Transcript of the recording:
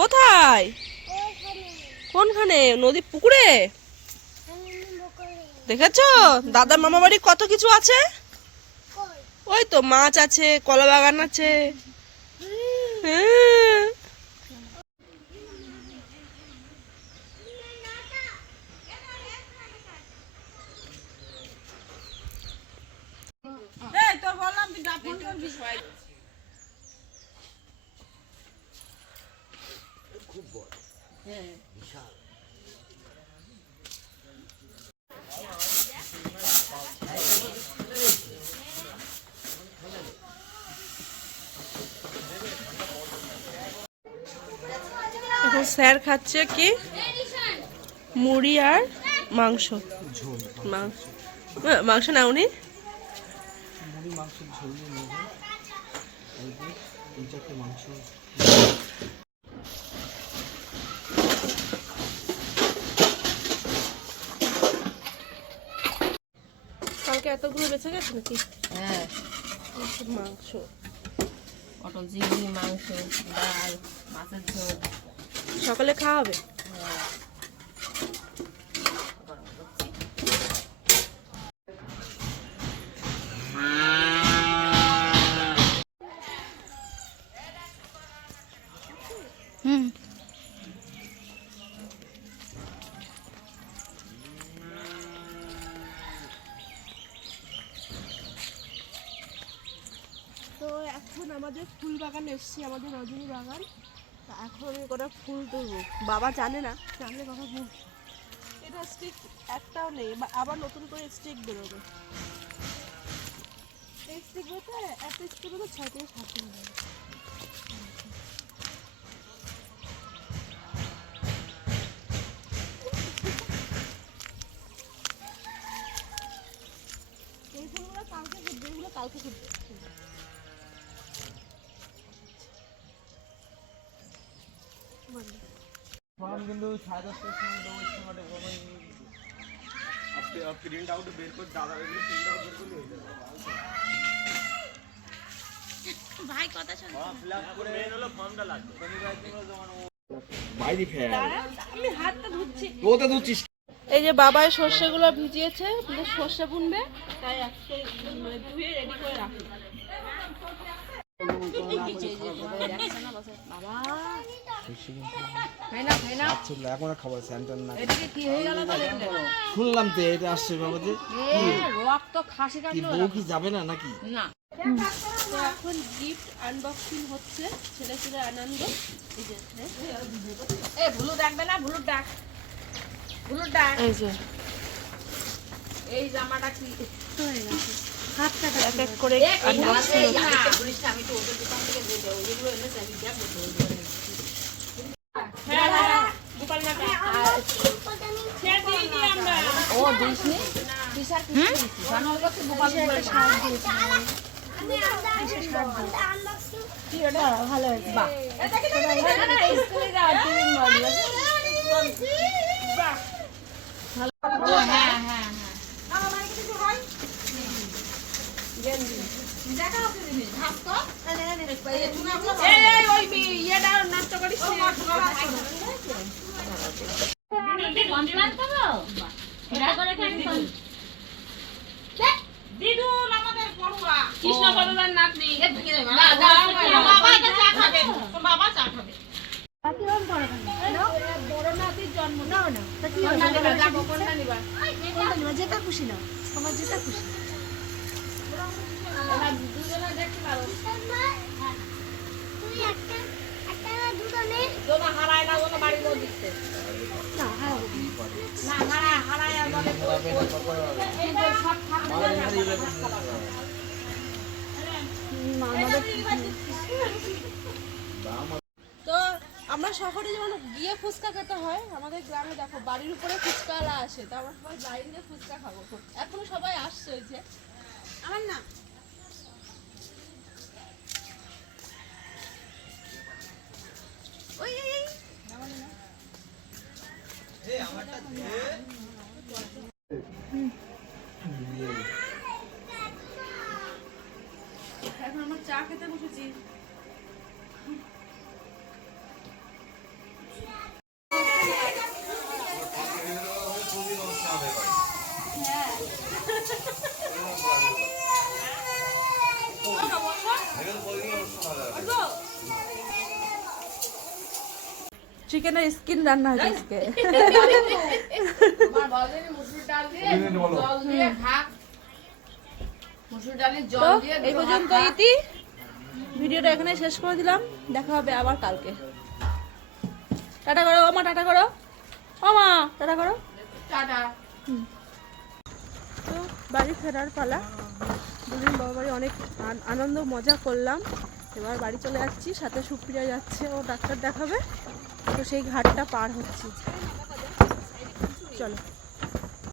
কোথায়? কোনখানে? নদী পুকুরে? দেখেছ? দাদার মামা বাড়ি কত কিছু আছে? ওই তো মাছ আছে, কলা বাগান আছে। হ্যাঁ। স্যার খাচ্ছে কি? মুড়ি আর মাংস। মাংস। মাংস না। উনি মুড়ি, মাংসের ঝোল মাংস। কালকে এতগুলো বেঁচে গেছে নাকি? হ্যাঁ। মাংস। পটল চিংড়ি মাংস ডাল মাছের ঝোল। সকালে খাওয়া হবে? তো এখন আমাদের ফুল বাগান এসছি, আমাদের রজনী বাগান। তা এখন কটা ফুল তুলবো? বাবা জানে না। জানলে বাবা বল। এটা স্টিক একটাও নেই আবার নতুন করে স্টিক বেরোবে। এই স্টিক বলতে একটা স্টিক বলতে ছয় থেকে সাত দিন এই কালকে কালকে ফর্ম কিন্তু সাড়ে দশটার সময় দেবো স্টিমারে প্রিন্ট আউট বের করে দাদা প্রিন্ট আউট বের হয়ে যাবে বাইরে ফেল আমি হাতটা ধুচ্ছি ওতে ধুচ্ছিস এই যে বাবাই সর্ষেগুলো ভিজিয়েছে সর্ষে বুনবে তাই আজকে মানে ধুয়ে রেডি করে রাখি আচ্ছা এখন খাবার স্যান্টার না এদিকে কি হয়ে গেল তাহলে শুনলাম তো এটা আসছে বাবা রক্ত খাসি বউ কি যাবে না নাকি না তো এখন গিফট আনবক্সিং হচ্ছে ছেলে ছেলে আনন্দ এই এ ভুলু ডাকবে না ভুলুর ডাক ভুলুর ডাক এই যে এই জামাটা কি এক এক করে আনবক্সিং হচ্ছে আমি তো ওদের দোকান থেকে যেতে ওইগুলো এনেছে আমি দেখব তো হ্যাঁ হ্যাঁ গোপাল নাকা ও দিস নি দিস আর কিছু দিস কারণ ওর কাছে গোপাল বলে সাহায্য দিয়েছে বাহ স্কুলে যাওয়ার। ও, হ্যাঁ হ্যাঁ হ্যাঁ এই ইয়েটা নষ্ট করিস কৃষ্ণ পদদার নাতনি। বড় নাতির জন্ম। নাও না যেটা খুশি না আমার যেটা খুশি। তুই একটা একটা না দুটো নে জোনা হারায় না জোনা বাড়ি লোক দিচ্ছে না হ্যাঁ না হারায় হারায় আর বলে তো আমরা শহরে যেমন গিয়ে ফুচকা খেতে হয় আমাদের গ্রামে দেখো বাড়ির উপরে ফুচকাওয়ালা আসে। তো আমরা সবাই লাইন দিয়ে ফুচকা খাব। এখনও সবাই আসছে ওই যে। আমার না। ওই এখন আমার চা খেতে বসেছি। চিকেনের স্কিন রান্না হয়েছে আজকে। তো এই পর্যন্ত ইতি। ভিডিওটা এখানে শেষ করে দিলাম। দেখা হবে আবার কালকে। টাটা করো ওমা টাটা করো। ওমা টাটা করো। টাটা। তো বাড়ি ফেরার পালা। দুদিন বাবা বাড়ি অনেক আন- আনন্দ মজা করলাম। এবার বাড়ি চলে যাচ্ছি সাথে সুপ্রিয়া যাচ্ছে ও ডাক্তার দেখাবে। তো সেই ঘাটটা পার হচ্ছি। চলো।